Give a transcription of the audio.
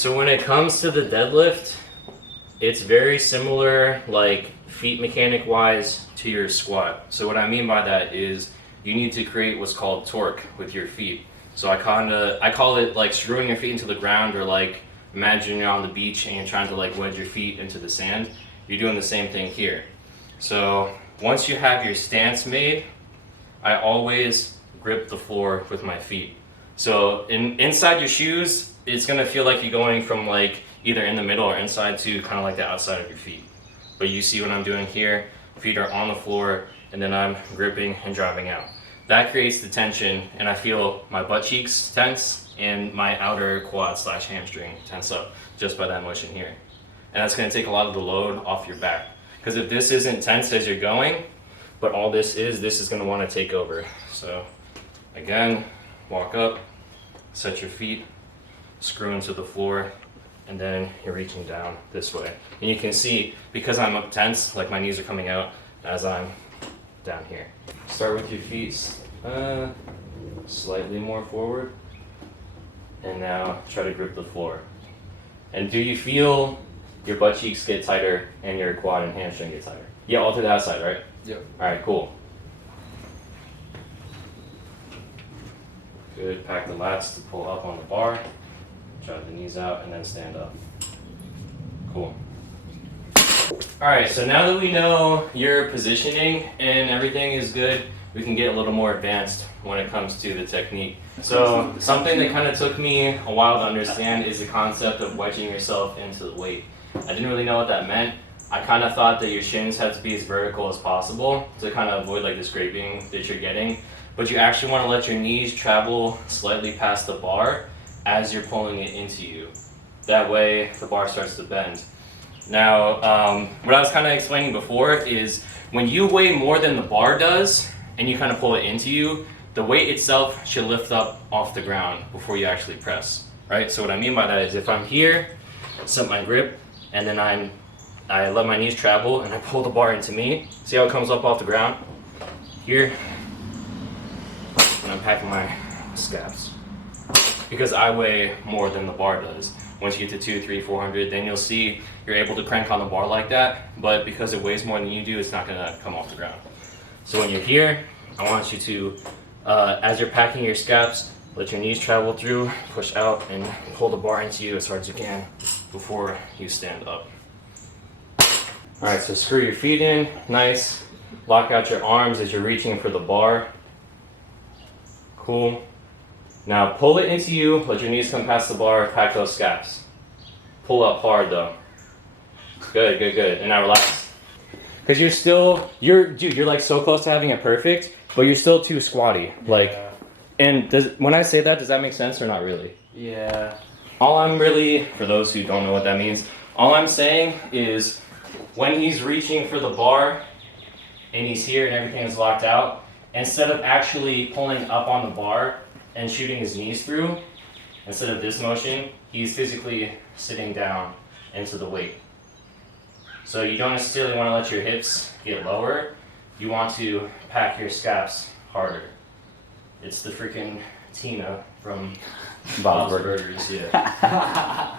So when it comes to the deadlift, it's very similar, like feet mechanic wise, to your squat. So what I mean by that is you need to create what's called torque with your feet. So I call it like screwing your feet into the ground, or like imagine you're on the beach and you're trying to like wedge your feet into the sand. You're doing the same thing here. So once you have your stance made, I always grip the floor with my feet. So inside your shoes, it's gonna feel like you're going from like either in the middle or inside to kind of like the outside of your feet. But you see what I'm doing here, feet are on the floor and then I'm gripping and driving out. That creates the tension and I feel my butt cheeks tense and my outer quad / hamstring tense up just by that motion here. And that's gonna take a lot of the load off your back. Because if this isn't tense as you're going, but all this is gonna wanna take over. So again, walk up, set your feet, screw into the floor, and then you're reaching down this way. And you can see, because I'm up tense, like my knees are coming out as I'm down here. Start with your feet slightly more forward. And now try to grip the floor. And do you feel your butt cheeks get tighter and your quad and hamstring get tighter? Yeah, all to that side, right? Yep. All right, cool. Good, pack the lats to pull up on the bar. Drive the knees out and then stand up. Cool. All right, so now that we know your positioning and everything is good, we can get a little more advanced when it comes to the technique. So something that kind of took me a while to understand is the concept of wedging yourself into the weight. I didn't really know what that meant. I kind of thought that your shins had to be as vertical as possible to kind of avoid like the scraping that you're getting. But you actually want to let your knees travel slightly past the bar as you're pulling it into you. That way the bar starts to bend. Now, what I was kind of explaining before is when you weigh more than the bar does and you kind of pull it into you, the weight itself should lift up off the ground before you actually press, right? So what I mean by that is if I'm here, set my grip, and then I let my knees travel and I pull the bar into me. See how it comes up off the ground? Here, and I'm packing my scaps. Because I weigh more than the bar does. Once you get to 200, 300, 400, then you'll see you're able to crank on the bar like that, but because it weighs more than you do, it's not gonna come off the ground. So when you're here, I want you to, as you're packing your scaps, let your knees travel through, push out, and pull the bar into you as hard as you can before you stand up. All right, so screw your feet in, nice. Lock out your arms as you're reaching for the bar. Cool. Now pull it into you, let your knees come past the bar, pack those scaps. Pull up hard though. Good, good, good. And now relax. Because you're like so close to having it perfect, but you're still too squatty. Like, yeah. And when I say that, does that make sense or not really? Yeah. All I'm really, for those who don't know what that means, all I'm saying is when he's reaching for the bar and he's here and everything is locked out, instead of actually pulling up on the bar and shooting his knees through, instead of this motion, he's physically sitting down into the weight. So you don't necessarily want to let your hips get lower. You want to pack your scaps harder. It's the freaking Tina from Bob's Burgers, yeah.